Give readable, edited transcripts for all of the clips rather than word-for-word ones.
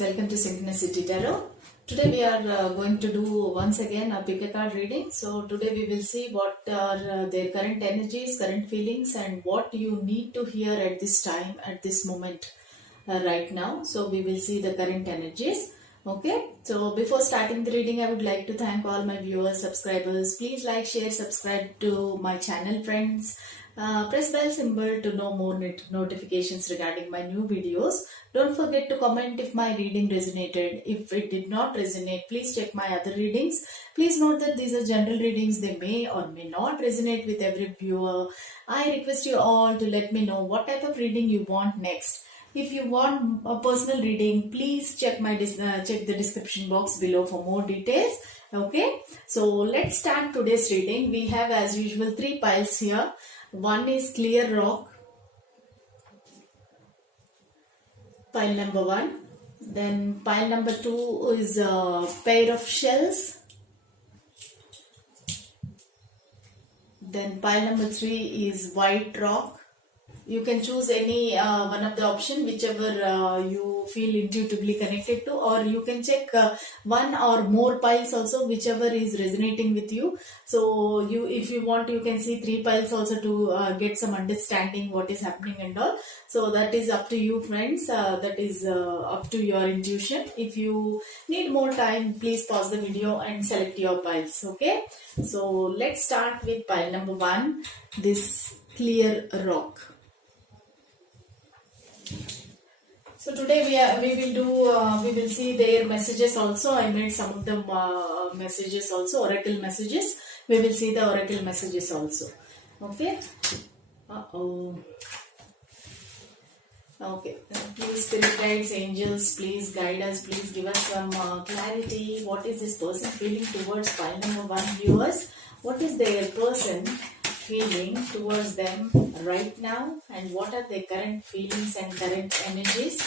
welcome to Synchronicity Tarot. Today we are going to do once again a pick a card reading. So today we will see what are their current energies, current feelings, and what you need to hear at this time, at this moment right now. So we will see the current energies. Okay, so before starting the reading, I would like to thank all my viewers, subscribers. Please like, share, subscribe to my channel, friends. Press bell symbol to know more notifications regarding my new videos. Don't forget to comment if my reading resonated. If it did not resonate, please check my other readings. Please note that these are general readings. They may or may not resonate with every viewer. I request you all to let me know what type of reading you want next. If you want a personal reading, please check check the description box below for more details. Okay, so let's start today's reading. We have as usual 3 piles here. One is clear rock, pile number 1. Then pile number 2 is a pair of shells. Then pile number 3 is white rock. You can choose any one of the option, whichever you feel intuitively connected to, or you can check one or more piles also, whichever is resonating with you. So if you want, you can see 3 piles also to get some understanding what is happening and all. So that is up to you, friends. That is up to your intuition. If you need more time, please pause the video and select your piles. Okay, so let's start with pile number 1, this clear rock. So today we will see their messages also. I made some of them messages also, oracle messages. We will see the oracle messages also. Okay. Okay. Please, spirit guides, angels, please guide us. Please give us some clarity. What is this person feeling towards pile number 1, viewers? What is their person feeling towards them right now, and what are their current feelings and current energies?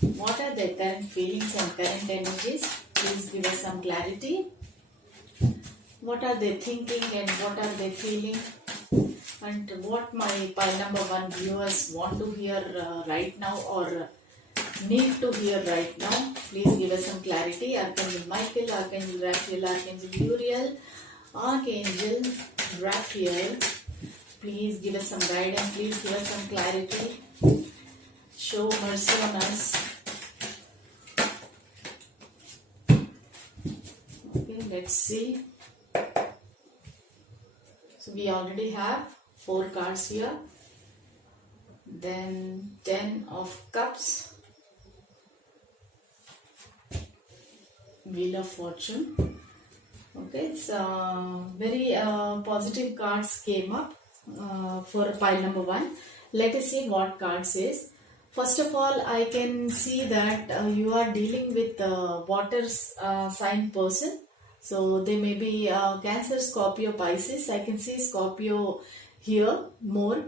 What are their current feelings and current energies? Please give us some clarity. What are they thinking and what are they feeling, and what my pile number 1 viewers want to hear right now or need to hear right now? Please give us some clarity. Archangel Michael, Archangel Raphael, Archangel Uriel, Archangel Raphael, please give us some guidance, please give us some clarity, show mercy on us. Okay, let's see. So we already have 4 cards here. Then 10 of Cups, Wheel of Fortune. Okay, it's very positive cards came up for pile number 1. Let us see what cards is. First of all, I can see that you are dealing with water sign person. So they may be Cancer, Scorpio, Pisces. I can see Scorpio here more.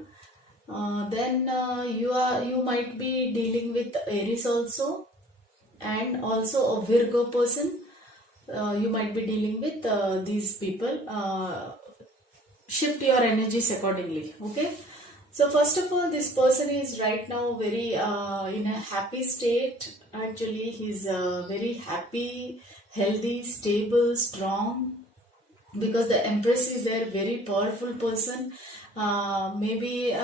Then you might be dealing with Aries also, and also a Virgo person. You might be dealing with these people. Shift your energies accordingly. Okay, so first of all, this person is right now very in a happy state. Actually, he's very happy, healthy, stable, strong, because the Empress is there, very powerful person. Maybe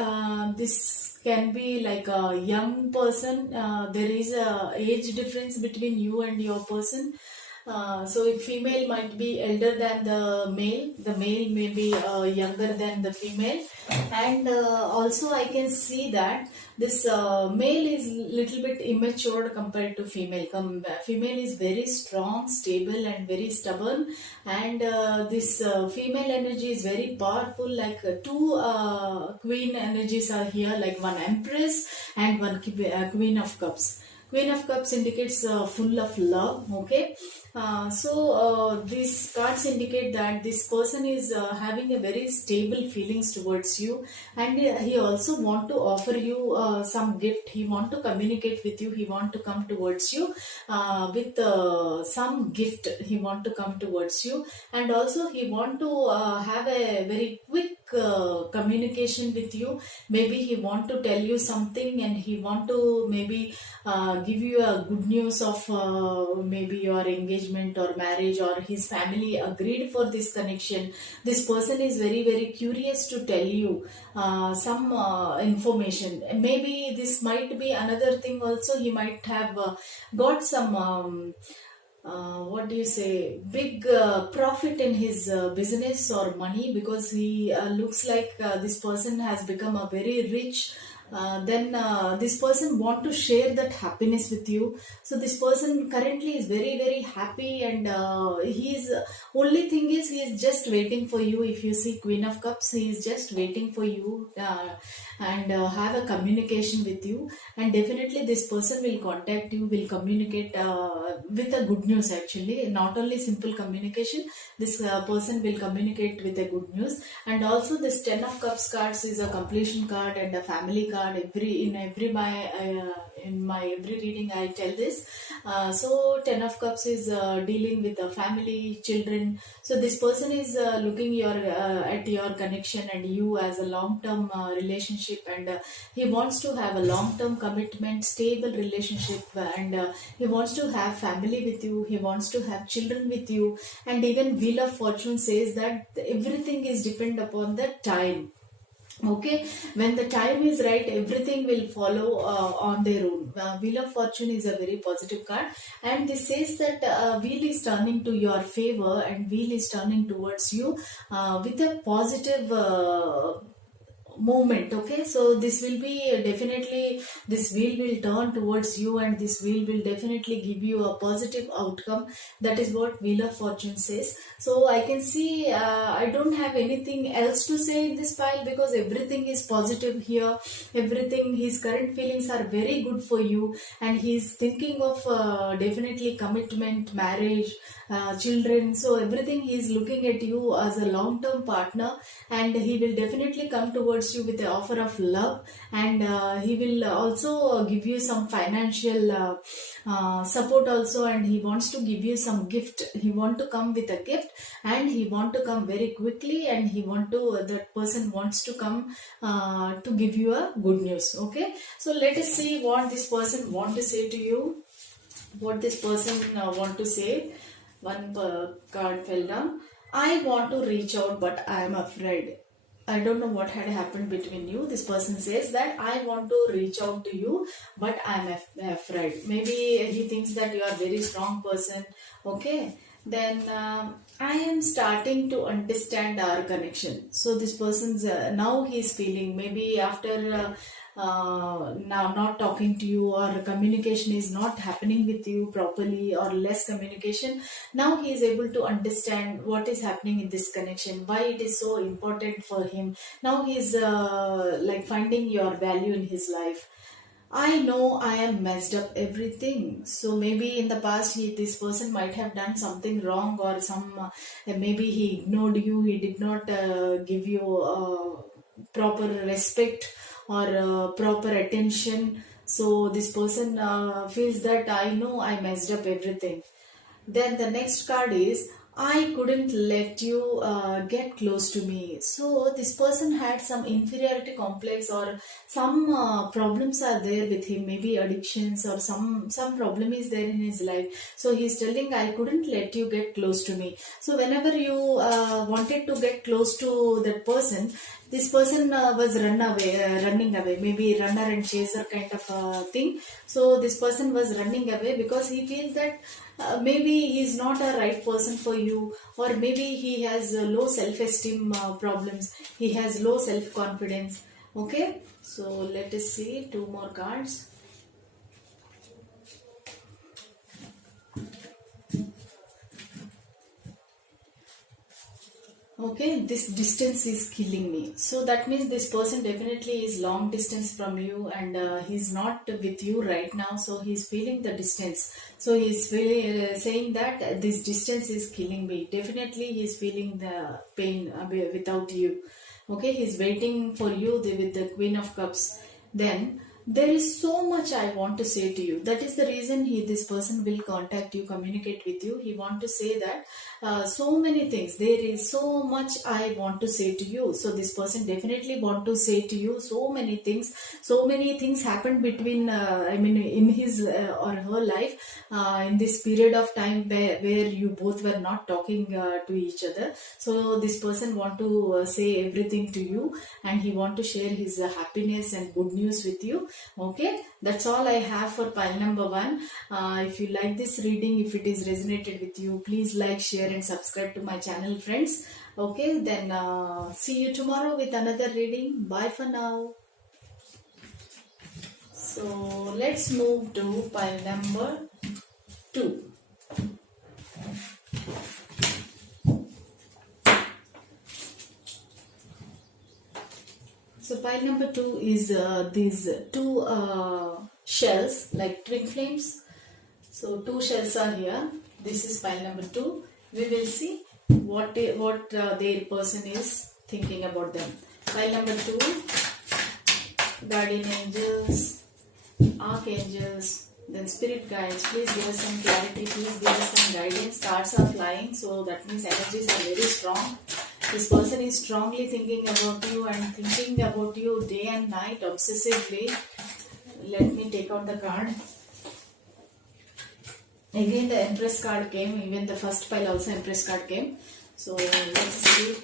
this can be like a young person. There is a age difference between you and your person. So if female might be elder than the male may be younger than the female, and also I can see that this male is little bit immature compared to female. Female is very strong, stable and very stubborn, and this female energy is very powerful, like 2 queen energies are here, like 1 Empress and 1 Queen of Cups. Queen of Cups indicates full of love. Okay, so these cards indicate that this person is having a very stable feelings towards you, and he also want to offer you some gift. He want to communicate with you. He want to come towards you with some gift. He want to come towards you, and also he want to have a very quick communication with you. Maybe he want to tell you something, and he want to maybe give you a good news of maybe your engagement or marriage, or his family agreed for this connection. This person is very very curious to tell you some information. Maybe this might be another thing also. He might have got some what do you say, big profit in his business or money, because he looks like this person has become a very rich. Then this person want to share that happiness with you. So this person currently is very very happy, and he's only thing is he is just waiting for you. If you see Queen of Cups, he is just waiting for you and have a communication with you. And definitely this person will contact you, will communicate with a good news. Actually, not only simple communication, this person will communicate with a good news. And also this 10 of Cups cards is a completion card and a family card. In my every reading I tell this. So 10 of Cups is dealing with a family, children. So this person is looking at your connection and you as a long term relationship, and he wants to have a long term commitment, stable relationship, and he wants to have family with you, he wants to have children with you. And even Wheel of Fortune says that everything is depend upon the time. Okay, when the time is right, everything will follow on their own. Wheel of Fortune is a very positive card, and this says that wheel is turning to your favor, and wheel is turning towards you with a positive movement. Okay, so this will be definitely, this wheel will turn towards you, and this wheel will definitely give you a positive outcome. That is what Wheel of Fortune says. So I can see I don't have anything else to say in this pile, because everything is positive here. Everything, his current feelings are very good for you, and he's thinking of definitely commitment, marriage, children. So everything, he is looking at you as a long term partner, and he will definitely come towards you with the offer of love. And he will also give you some financial support also, and he wants to give you some gift. He want to come with a gift, and he want to come very quickly, and he want to, that person wants to come to give you a good news. Okay, so let us see what this person want to say to you, what this person want to say. One card fell down. I want to reach out, but I am afraid. I don't know what had happened between you. This person says that I want to reach out to you, but I am afraid. Maybe he thinks that you are a very strong person. Okay, then I am starting to understand our connection. So this person's now he's feeling, maybe after now not talking to you, or communication is not happening with you properly, or less communication, now he is able to understand what is happening in this connection, why it is so important for him. Now he is like finding your value in his life. I know I am messed up everything. So maybe in the past this person might have done something wrong, or some maybe he ignored you, he did not give you proper respect or proper attention. So this person feels that I know I messed up everything. Then the next card is I couldn't let you get close to me. So this person had some inferiority complex, or some problems are there with him, maybe addictions, or some problem is there in his life. So he's telling, I couldn't let you get close to me. So whenever you wanted to get close to that person, this person was running away, maybe runner and chaser kind of thing. So this person was running away because he feels that maybe he's not a right person for you, or maybe he has low self-esteem problems, he has low self-confidence. Okay, so let us see two more cards. Okay, this distance is killing me. So that means this person definitely is long distance from you, and he's not with you right now. So he's feeling the distance. So he's feeling, saying that this distance is killing me. Definitely he's feeling the pain without you. Okay, he's waiting for you with the Queen of Cups. Then there is so much I want to say to you. That is the reason this person will contact you, communicate with you. He want to say that so many things. There is so much I want to say to you. So this person definitely want to say to you so many things. So many things happened between, in his or her life in this period of time where you both were not talking to each other. So this person want to say everything to you, and he want to share his happiness and good news with you. Okay, that's all I have for pile number 1. If you like this reading, if it is resonated with you, please like, share and subscribe to my channel, friends. Okay, then see you tomorrow with another reading. Bye for now. So let's move to pile number 2. So pile number 2 is these 2 shells like twin flames. So 2 shells are here. This is pile number 2. We will see what their person is thinking about them. Pile number 2, guardian angels, archangels, then spirit guides. Please give us some clarity. Please give us some guidance. Cards are flying, so that means energies are very strong. This person is strongly thinking about you and thinking about you day and night obsessively. Let me take out the card. Again the Empress card came. Even the first pile also Empress card came. So let's see.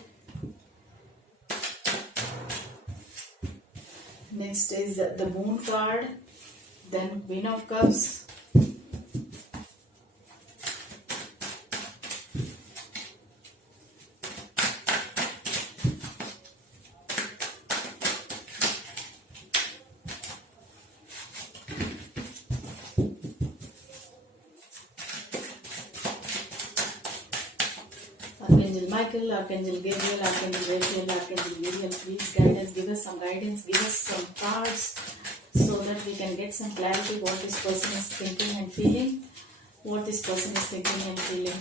Next is the Moon card. Then Queen of Cups. Archangel Michael, Archangel Gabriel, Archangel Raphael, Archangel Gabriel, please guide us, give us some guidance, give us some cards so that we can get some clarity what this person is thinking and feeling. What this person is thinking and feeling.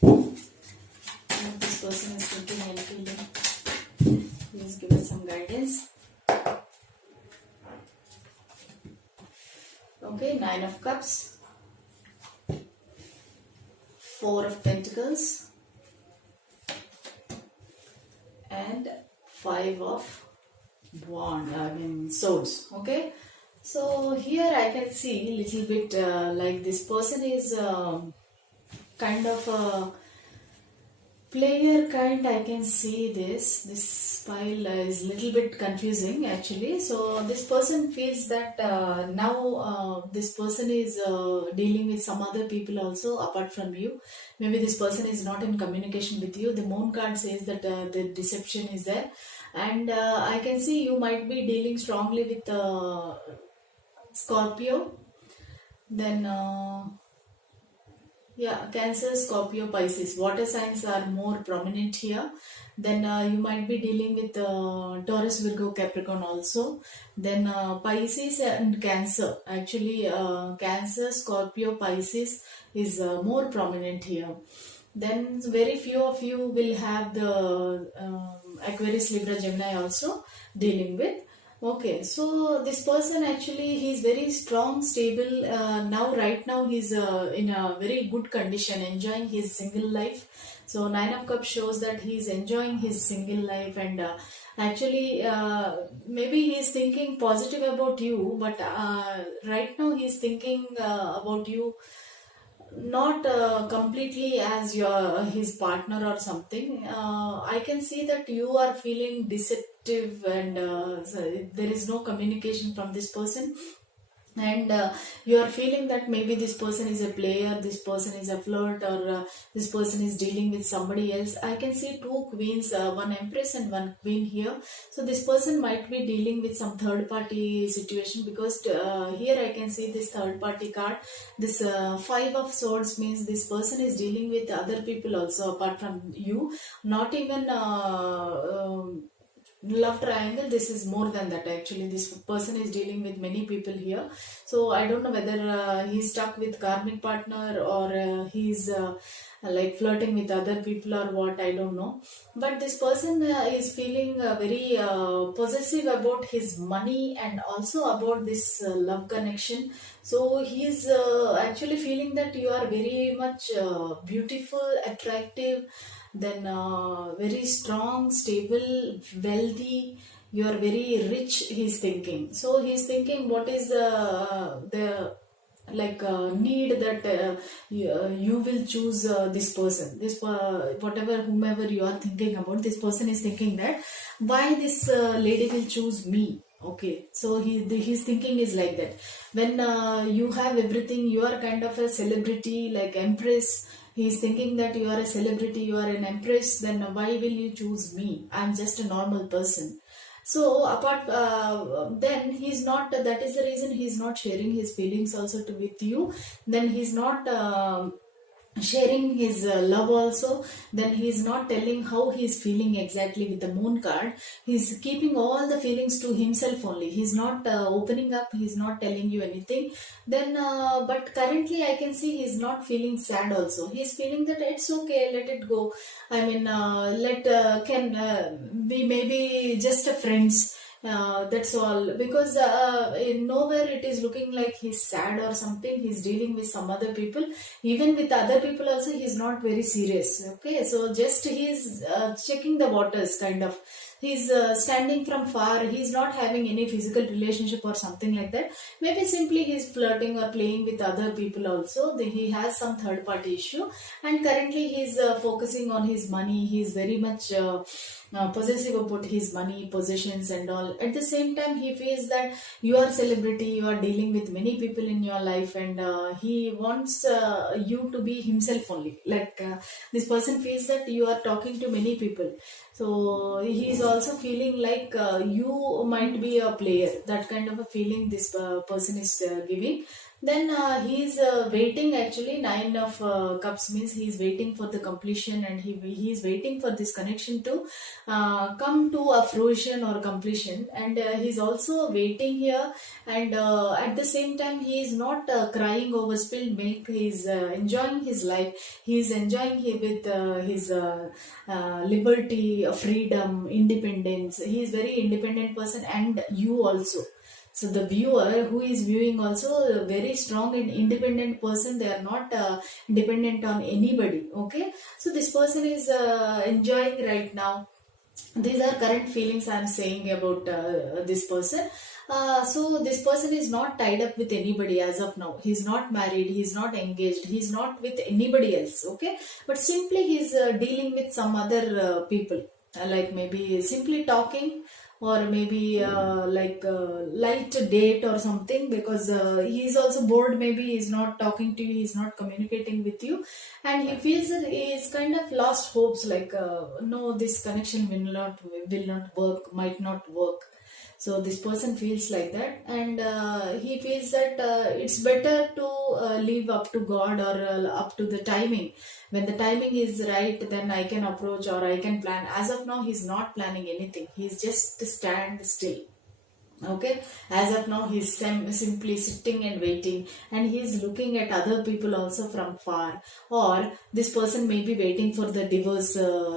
What this person is thinking and feeling. Please give us some guidance. Okay, 9 of Cups. 4 of Pentacles and 5 of Swords. Okay, so here I can see little bit like this person is kind of a player kind. I can see this pile is little bit confusing actually. So this person feels that now this person is dealing with some other people also apart from you. Maybe this person is not in communication with you. The Moon card says that the deception is there, and I can see you might be dealing strongly with Scorpio, then Cancer, Scorpio, Pisces. Water signs are more prominent here. Then you might be dealing with Taurus, Virgo, Capricorn also. Then Pisces and Cancer. Actually, Cancer, Scorpio, Pisces is more prominent here. Then very few of you will have the Aquarius, Libra, Gemini also dealing with. Okay, so this person actually, he's very strong, stable. Right now he's in a very good condition, enjoying his single life. So 9 of Cups shows that he's enjoying his single life, and actually maybe he's thinking positive about you, but right now he's thinking about you not completely as his partner or something. I can see that you are feeling deceptive, and so there is no communication from this person, and you are feeling that maybe this person is a player, this person is a flirt, or this person is dealing with somebody else. I can see 2 queens, 1 empress and 1 queen here. So this person might be dealing with some third party situation, because here I can see this third party card. This 5 of swords means this person is dealing with other people also apart from you. Not even love triangle, this is more than that. Actually, this person is dealing with many people here. So I don't know whether he's stuck with karmic partner, or he's like flirting with other people or what, I don't know. But this person is feeling very possessive about his money and also about this love connection. So he's actually feeling that you are very much beautiful, attractive, then very strong, stable, wealthy, you are very rich, he's thinking. So he's thinking, what is the like need that you will choose this person, this whatever, whomever you are thinking about, this person is thinking that why this lady will choose me. Okay, so his thinking is like that. When you have everything, you are kind of a celebrity, like empress. He's thinking that you are a celebrity, you are an empress, then why will you choose me? I'm just a normal person. So apart, then he's not. That is the reason he's not sharing his feelings also with you. Then he's not sharing his love also. Then he's not telling how he's feeling exactly with the moon card. He's keeping all the feelings to himself only. He's not opening up. He's not telling you anything. Then, but currently I can see he's not feeling sad also. He's feeling that it's okay, let it go. I mean, let can we maybe just a friends. That's all, because in nowhere it is looking like he's sad or something. He's dealing with some other people. Even with other people also, he's not very serious. Okay, so just he's checking the waters, kind of. He's standing from far. He's not having any physical relationship or something like that. Maybe simply he's flirting or playing with other people also. He has some third party issue, and currently he's focusing on his money. He's very much possessive about his money, possessions and all. At the same time, he feels that you are celebrity, you are dealing with many people in your life, and he wants you to be himself only. Like this person feels that you are talking to many people. So he is also feeling like you might be a player. That kind of a feeling this person is giving. Then he is waiting. Actually, nine of cups means he is waiting for the completion, and he is waiting for this connection to come to a fruition or completion. And he's also waiting here. And at the same time, he is not crying over spilled milk. He is enjoying his life. He is enjoying with his liberty, freedom, independence. He is very independent person, and you also. So the viewer who is viewing also a very strong and independent person. They are not dependent on anybody. Okay, so this person is enjoying right now. These are current feelings I am saying about this person. So this person is not tied up with anybody as of now. He's not married, he's not engaged, he's not with anybody else. Okay, but simply he's dealing with some other people, like maybe simply talking, or maybe like light date or something, because he is also bored. Maybe he's not talking to you, he's not communicating with you, and he feels that he is kind of lost hopes, like no, this connection will not work, might not work. So this person feels like that, and he feels that it's better to leave up to God, or up to the timing. When the timing is right, then I can approach or I can plan. As of now, he's not planning anything. He's just stand still. Okay, as of now he's simply sitting and waiting, and he's looking at other people also from far. Or this person may be waiting for the divorce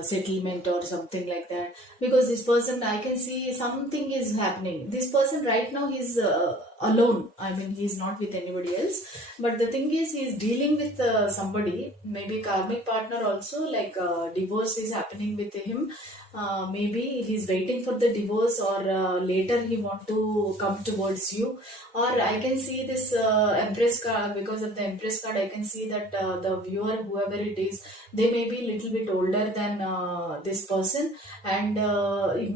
settlement or something like that, because this person, I can see something is happening. This person right now, he's alone. I mean, he's not with anybody else, but the thing is, he's dealing with somebody, maybe karmic partner also. Like divorce is happening with him. Maybe he's waiting for the divorce, or later he want to come towards you. Or I can see this empress card. Because of the empress card, I can see that the viewer, whoever it is, they may be little bit older than this person. And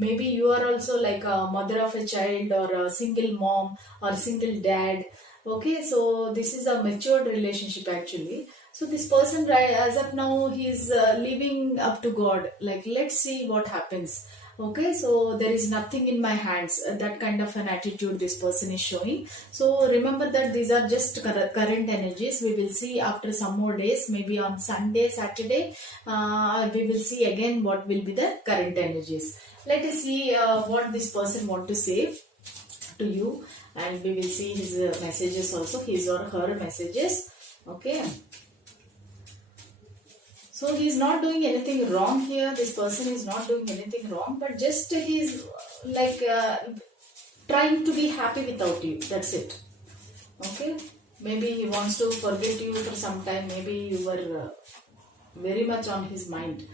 maybe you are also like a mother of a child, or a single mom, or single dad. Okay, so this is a matured relationship actually. So this person, right, as of now, he's living up to God. Like, let's see what happens. Okay, so there is nothing in my hands, that kind of an attitude this person is showing. So remember that these are just current energies. We will see after some more days, maybe on Sunday, Saturday, we will see again what will be the current energies. Let us see what this person want to say to you, and we will see his messages also, his or her messages. Okay, so he's not doing anything wrong here. This person is not doing anything wrong, but just he's like trying to be happy without you. That's it. Okay, maybe he wants to forget you for some time. Maybe you were very much on his mind.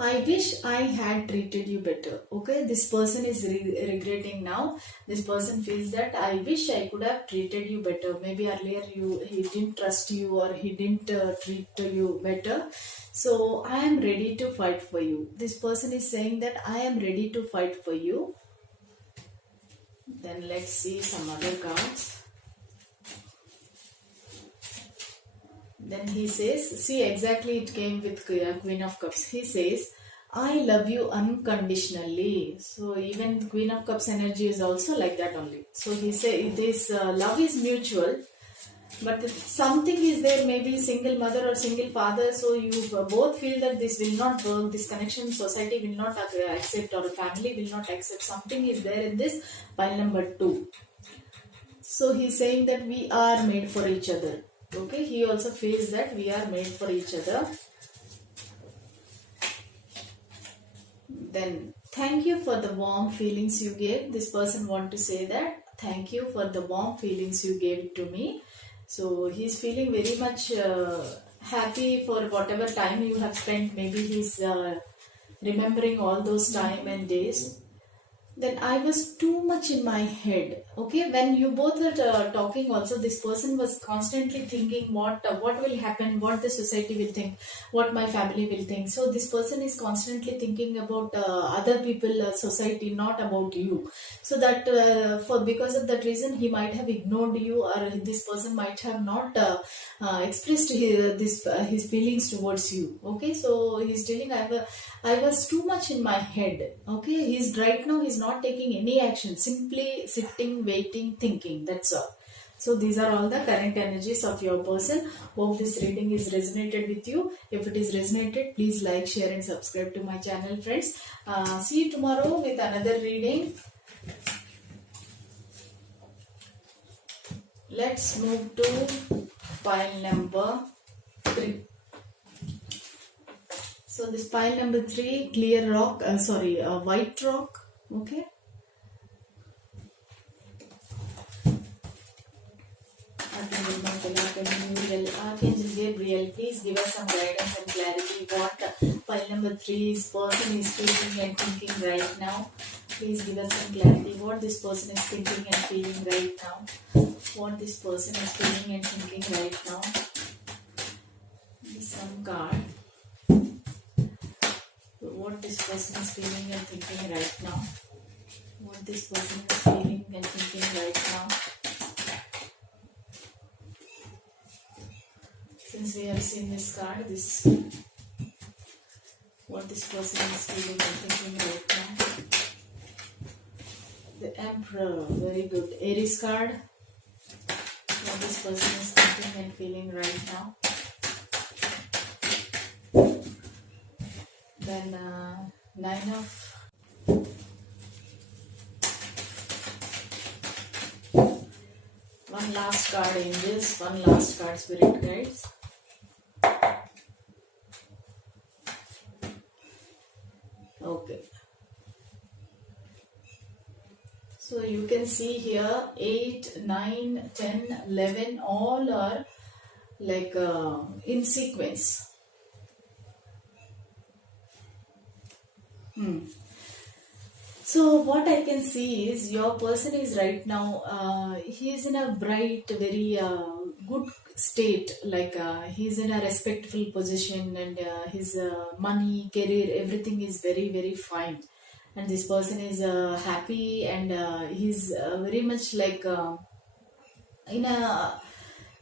I wish I had treated you better. Okay, this person is regretting now. This person feels that I wish I could have treated you better. Maybe earlier he didn't trust you, or he didn't treat you better. So I am ready to fight for you. This person is saying that I am ready to fight for you. Then let's see some other cards. Then he says, see, exactly it came with Queen of Cups. He says, I love you unconditionally. So even Queen of Cups energy is also like that only. So he says this love is mutual, but something is there, maybe single mother or single father. So you both feel that this will not work, this connection society will not accept, or family will not accept. Something is there in this pile number 2. So he's saying that we are made for each other. Okay, he also feels that we are made for each other. Then, thank you for the warm feelings you gave. This person want to say that thank you for the warm feelings you gave to me. So he's feeling very much happy for whatever time you have spent. Maybe he's remembering all those time and days. Then I was too much in my head. Okay, when you both were talking also, this person was constantly thinking what will happen, what the society will think, what my family will think. So this person is constantly thinking about other people, society, not about you. So that because of that reason, he might have ignored you, or this person might have not expressed his feelings towards you. Okay, so he's telling I was too much in my head. Okay, he's right now, he's not taking any action, simply sitting, waiting, thinking. That's all. So these are all the current energies of your person. Hope this reading is resonated with you. If it is resonated, please like, share and subscribe to my channel, friends. See you tomorrow with another reading. Let's move to pile number 3. So this pile number 3, clear rock, white rock. Okay. Archangel Gabriel, please give us some guidance and clarity. What pile number 3's person is feeling and thinking right now. Please give us some clarity. What this person is thinking and feeling right now. What this person is feeling and thinking right now. Some card. What this person is feeling and thinking right now. What this person is feeling and thinking right now. Since we have seen this card, what this person is feeling and thinking right now. The Emperor, very good. Aries card. What this person is thinking and feeling right now. Then 9 of one last card, angels. One last card, spirit guides. Okay. So you can see here 8, 9, 10, 11 all are like in sequence. So what I can see is your person is right now, he is in a bright, very good state, like he is in a respectful position, and his money, career, everything is very, very fine. And this person is happy, and he's very much like in a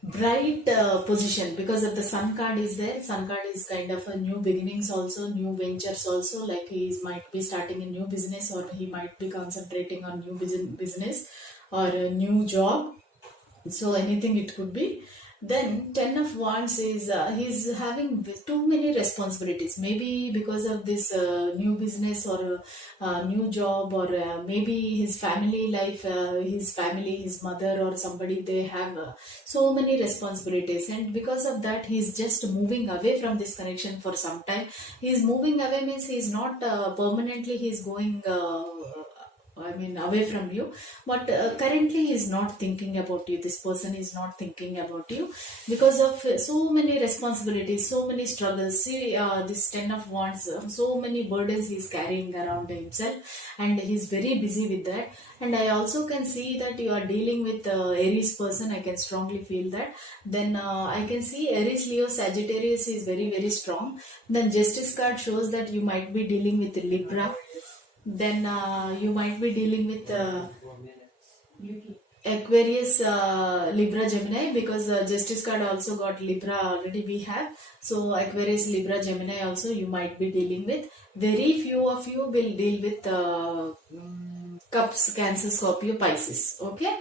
bright position because of the sun card is there. Sun card is kind of a new beginnings also, new ventures also, like might be starting a new business, or he might be concentrating on new business or a new job. So anything it could be. Then 10 of wands is he's having too many responsibilities, maybe because of this new business or new job, or maybe his family life, his family, his mother or somebody, they have so many responsibilities, and because of that he's just moving away from this connection for some time. He's moving away means he's not permanently he's going I mean, away from you, but currently he's not thinking about you. This person is not thinking about you because of so many responsibilities, so many struggles. See, this 10 of wands, so many burdens he's carrying around himself, and he's very busy with that. And I also can see that you are dealing with Aries person. I can strongly feel that. Then I can see Aries, Leo, Sagittarius is very, very strong. Then Justice card shows that you might be dealing with Libra. Then you might be dealing with Aquarius, Libra, Gemini, because Justice card also got Libra already we have. So Aquarius, Libra, Gemini also you might be dealing with. Very few of you will deal with Cups, Cancer, Scorpio, Pisces. Okay.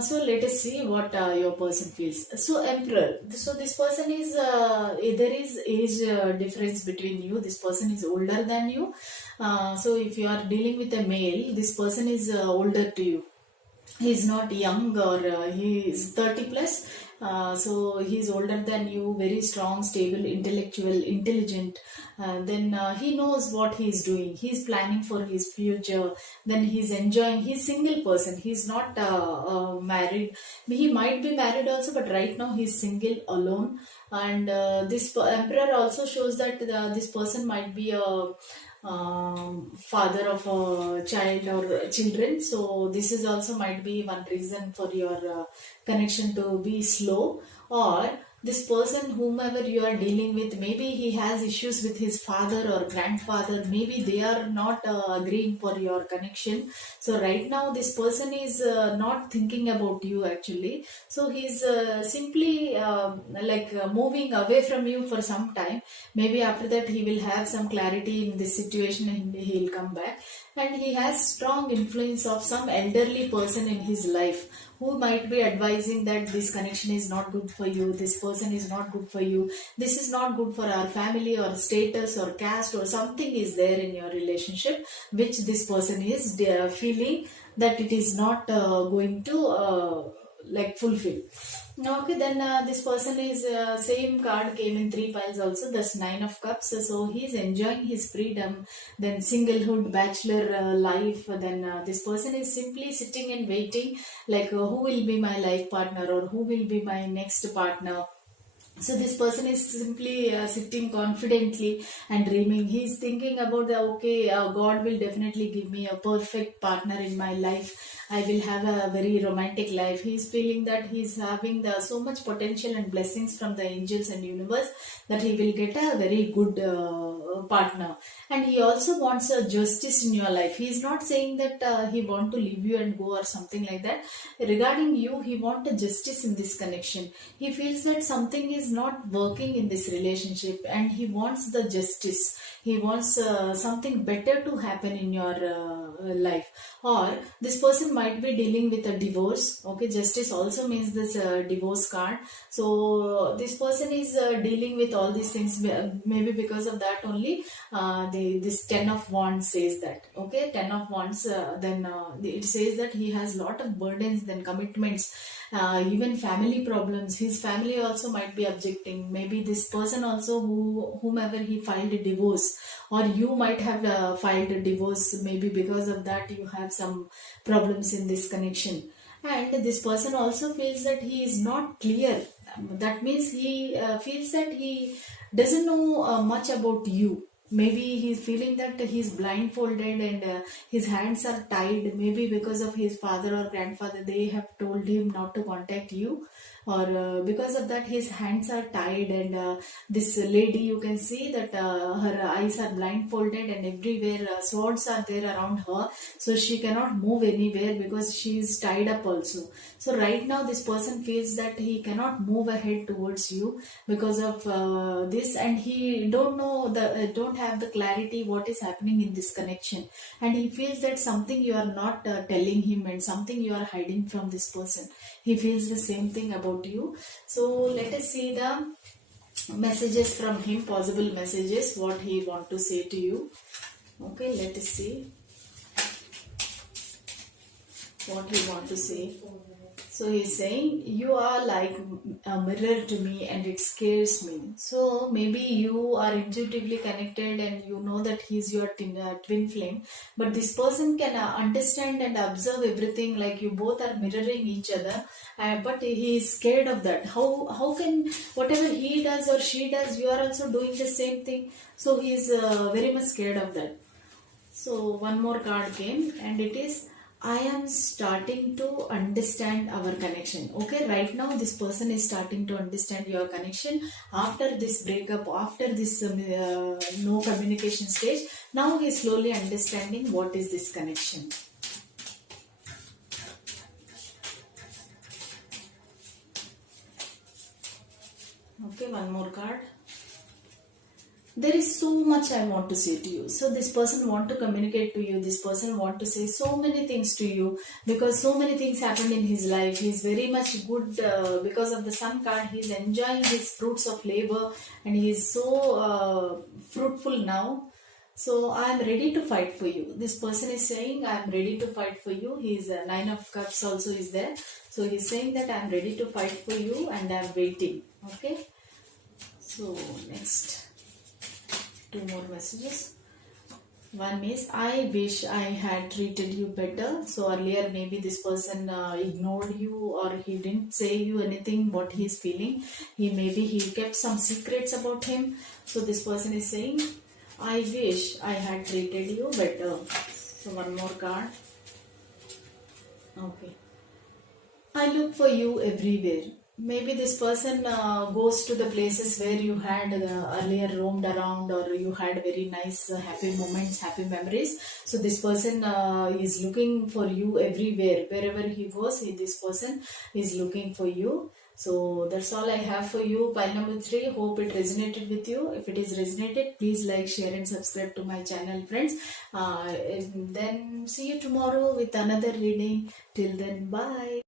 So let us see what your person feels. So Emperor. So this person is there is age difference between you. This person is older than you. So if you are dealing with a male, this person is older to you. He's not young, or he is 30 plus. So he's older than you, very strong, stable, intellectual, intelligent. Then he knows what he's doing. He's planning for his future. Then he's enjoying. He's single person. He's not married. He might be married also, but right now he's single, alone. And this Emperor also shows that this person might be a father of a child or children. So this is also might be one reason for your connection to be slow. Or this person, whomever you are dealing with, maybe he has issues with his father or grandfather. Maybe they are not agreeing for your connection. So right now this person is not thinking about you actually. So he's simply moving away from you for some time. Maybe after that he will have some clarity in this situation and he'll come back. And he has strong influence of some elderly person in his life, who might be advising that this connection is not good for you, this person is not good for you, this is not good for our family or status or caste, or something is there in your relationship which this person is feeling that it is not going to fulfill. Okay, then this person is same card came in 3 piles also. That's 9 of cups. So he's enjoying his freedom, then singlehood, bachelor life. Then this person is simply sitting and waiting, like who will be my life partner, or who will be my next partner. So this person is simply sitting confidently and dreaming. He's thinking about the God will definitely give me a perfect partner in my life. I will have a very romantic life. He's feeling that he's having so much potential and blessings from the angels and universe, that he will get a very good partner. And he also wants a justice in your life. He's not saying that he want to leave you and go or something like that. Regarding you, he wants a justice in this connection. He feels that something is not working in this relationship, and he wants the justice. He wants something better to happen in your life. Or this person might be dealing with a divorce. Okay, justice also means this divorce card. So this person is dealing with all these things. Maybe because of that only this 10 of wands says that. Okay, 10 of wands, then it says that he has lot of burdens, then commitments, even family problems. His family also might be objecting. Maybe this person also, whomever he filed a divorce, or you might have filed a divorce. Maybe because of that you have some problems in this connection. And this person also feels that he is not clear. That means he feels that he doesn't know much about you. Maybe he's feeling that he's blindfolded and his hands are tied. Maybe because of his father or grandfather, they have told him not to contact you. or because of that his hands are tied, and this lady, you can see that her eyes are blindfolded, and everywhere swords are there around her, so she cannot move anywhere because she is tied up also. So right now this person feels that he cannot move ahead towards you because of this, and he don't have the clarity what is happening in this connection, and he feels that something you are not telling him and something you are hiding from this person. He feels the same thing about you. So let us see the messages from him, possible messages, what he want to say to you. Okay, let us see what he want to say. So he's saying, you are like a mirror to me and it scares me. So maybe you are intuitively connected and you know that he's your twin flame. But this person can understand and observe everything, like you both are mirroring each other. But he is scared of that. How can whatever he does or she does, you are also doing the same thing. So he is very much scared of that. So one more card came, and it is, I am starting to understand our connection. Okay, right now this person is starting to understand your connection after this breakup, after this no communication stage. Now he is slowly understanding what is this connection. Okay, one more card. There is so much I want to say to you. So this person want to communicate to you. This person want to say so many things to you because so many things happened in his life. He's very much good because of the Sun card. He's enjoying his fruits of labor and he is so fruitful now. So I am ready to fight for you. This person is saying, I am ready to fight for you. His Nine of Cups also is there. So he's saying that I am ready to fight for you and I am waiting. Okay. So next, two more messages. One is, I wish I had treated you better. So earlier maybe this person ignored you, or he didn't say you anything what he is feeling. He kept some secrets about him. So this person is saying, I wish I had treated you better. So one more card. Okay. I look for you everywhere. Maybe this person goes to the places where you had earlier roamed around, or you had very nice happy moments, happy memories. So this person is looking for you everywhere. Wherever he goes, this person is looking for you. So that's all I have for you. Pile number 3. Hope it resonated with you. If it is resonated, please like, share and subscribe to my channel, friends. And then see you tomorrow with another reading. Till then, bye.